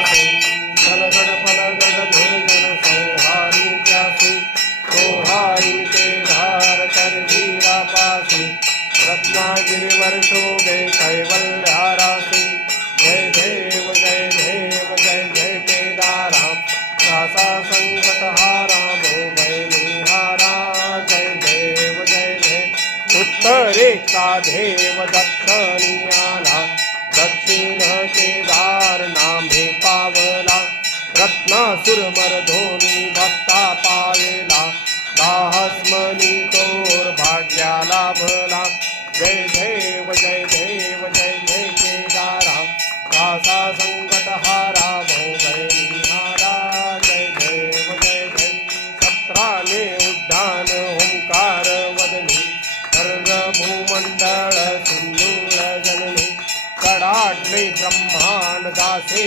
त्यासे धनगड फलगड दुर्जन संहारी त्यासे सोहारी ते धार कर वीरा पासे रत्नागिरीवर शोभे कैवल्यारासे जय देव जय देव जय जय केदाराम दासा संकट हारा भोमय निहारा जय देव जय देव उत्तरेचा देव दक्षिणी आला दक्षिण केदार नामे पावला रत्नासुर मरधोनी भक्ता पावेला दाहस्मनी तोर भाग्याला भला जय देव जय देव जय जय केदारा दासा संकट हारा भोमय निहारा जय देव जय जय सत्राने उड्डाण ओंकार वदनी सर्व भूमंडळ सिंधूर जननी कडाडले ब्रह्मांड दासे